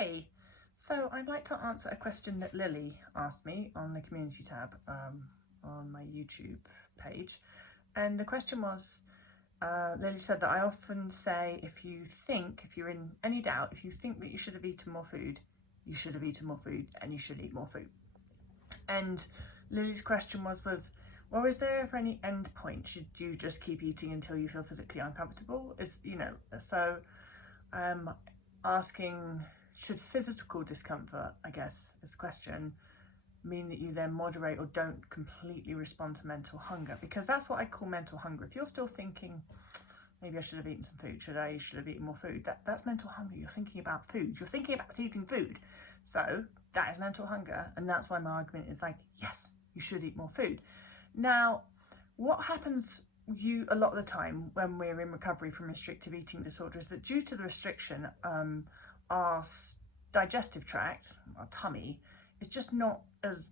Hey, so I'd like to answer a question that Lily asked me on the community tab on my YouTube page. And the question was, Lily said that I often say if you're in any doubt, if you think that you should have eaten more food, you should have eaten more food and you should eat more food. And Lily's question was, well, is there ever any end point? Should you just keep eating until you feel physically uncomfortable? Asking, should physical discomfort, I guess, is the question, mean that you then moderate or don't completely respond to mental hunger? Because that's what I call mental hunger. If you're still thinking, maybe I should have eaten some food, should have eaten more food, that's mental hunger. You're thinking about food. You're thinking about eating food. So that is mental hunger. And that's why my argument is like, yes, you should eat more food. Now, what happens a lot of the time when we're in recovery from restrictive eating disorder is that due to the restriction, our digestive tract, our tummy, is just not as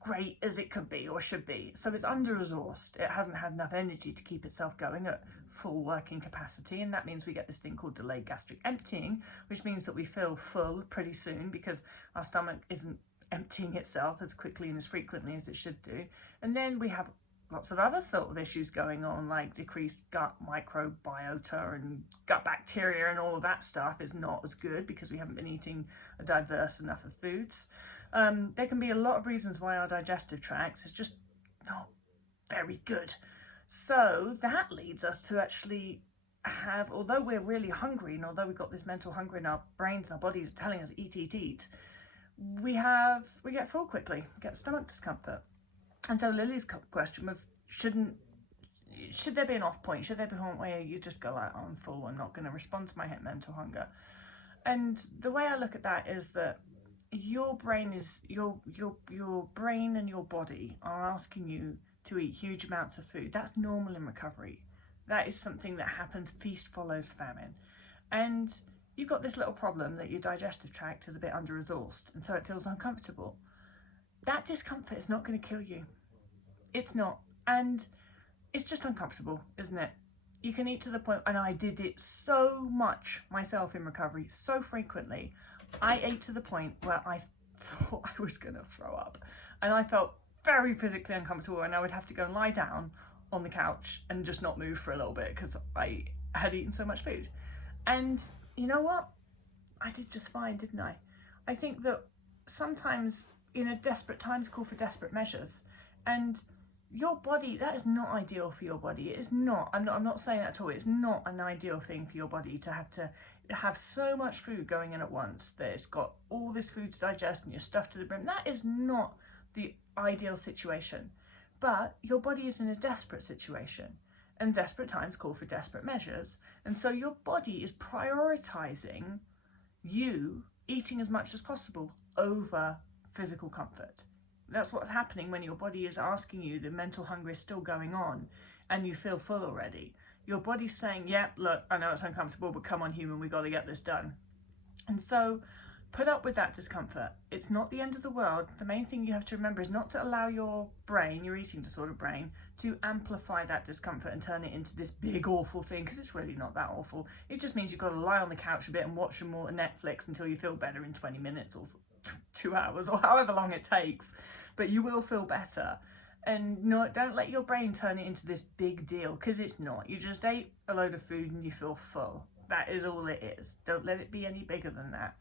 great as it could be or should be. So it's under-resourced. It hasn't had enough energy to keep itself going at full working capacity, and that means we get this thing called delayed gastric emptying, which means that we feel full pretty soon because our stomach isn't emptying itself as quickly and as frequently as it should do. And then we have lots of other sort of issues going on, like decreased gut microbiota and gut bacteria, and all of that stuff is not as good because we haven't been eating a diverse enough of foods. There can be a lot of reasons why our digestive tract is just not very good. So that leads us to actually have, although we're really hungry and although we've got this mental hunger in our brains and our bodies telling us eat, eat, eat, we get full quickly, we get stomach discomfort. And so Lily's question was, should there be an off point? Should there be a point where you just go like, oh, I'm full, I'm not going to respond to my mental hunger? And the way I look at that is that your brain and your body are asking you to eat huge amounts of food. That's normal in recovery. That is something that happens, feast follows famine. And you've got this little problem that your digestive tract is a bit under-resourced, and so it feels uncomfortable. That discomfort is not going to kill you. It's not. And it's just uncomfortable, isn't it? You can eat to the point, and I did it so much myself in recovery, so frequently. I ate to the point where I thought I was going to throw up. And I felt very physically uncomfortable, and I would have to go and lie down on the couch and just not move for a little bit because I had eaten so much food. And you know what? I did just fine, didn't I? I think that sometimes, desperate times call for desperate measures. And your body, that is not ideal for your body. It is not. I'm not saying that at all. It's not an ideal thing for your body to have so much food going in at once that it's got all this food to digest and you're stuffed to the brim. That is not the ideal situation. But your body is in a desperate situation, and desperate times call for desperate measures. And so your body is prioritizing you eating as much as possible over physical comfort. That's what's happening when your body is asking you, the mental hunger is still going on and you feel full already. Your body's saying, yeah, look, I know it's uncomfortable, but come on, human, we got to get this done. And so put up with that discomfort. It's not the end of the world. The main thing you have to remember is not to allow your brain, your eating disorder brain, to amplify that discomfort and turn it into this big awful thing, because it's really not that awful. It just means you've got to lie on the couch a bit and watch some more Netflix until you feel better in 20 minutes or 2 hours or however long it takes, but you will feel better. And don't let your brain turn it into this big deal, because it's not. You just ate a load of food and you feel full. That is all it is. Don't let it be any bigger than that.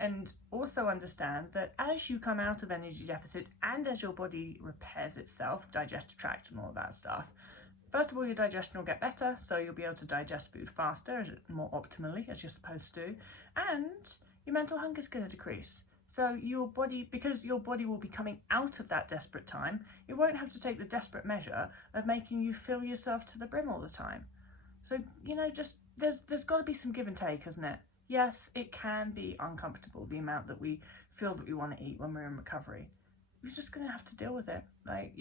And also understand that as you come out of energy deficit and as your body repairs itself, digestive tract and all that stuff, first of all, your digestion will get better, so you'll be able to digest food faster, more optimally, as you're supposed to, and your mental hunger is going to decrease. So your body, because your body will be coming out of that desperate time, you won't have to take the desperate measure of making you fill yourself to the brim all the time. So, just there's got to be some give and take, hasn't it? Yes, it can be uncomfortable, the amount that we feel that we want to eat when we're in recovery. You're just going to have to deal with it. Like,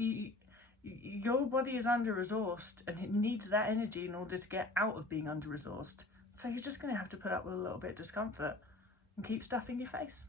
your body is under-resourced and it needs that energy in order to get out of being under-resourced. So you're just going to have to put up with a little bit of discomfort and keep stuffing your face.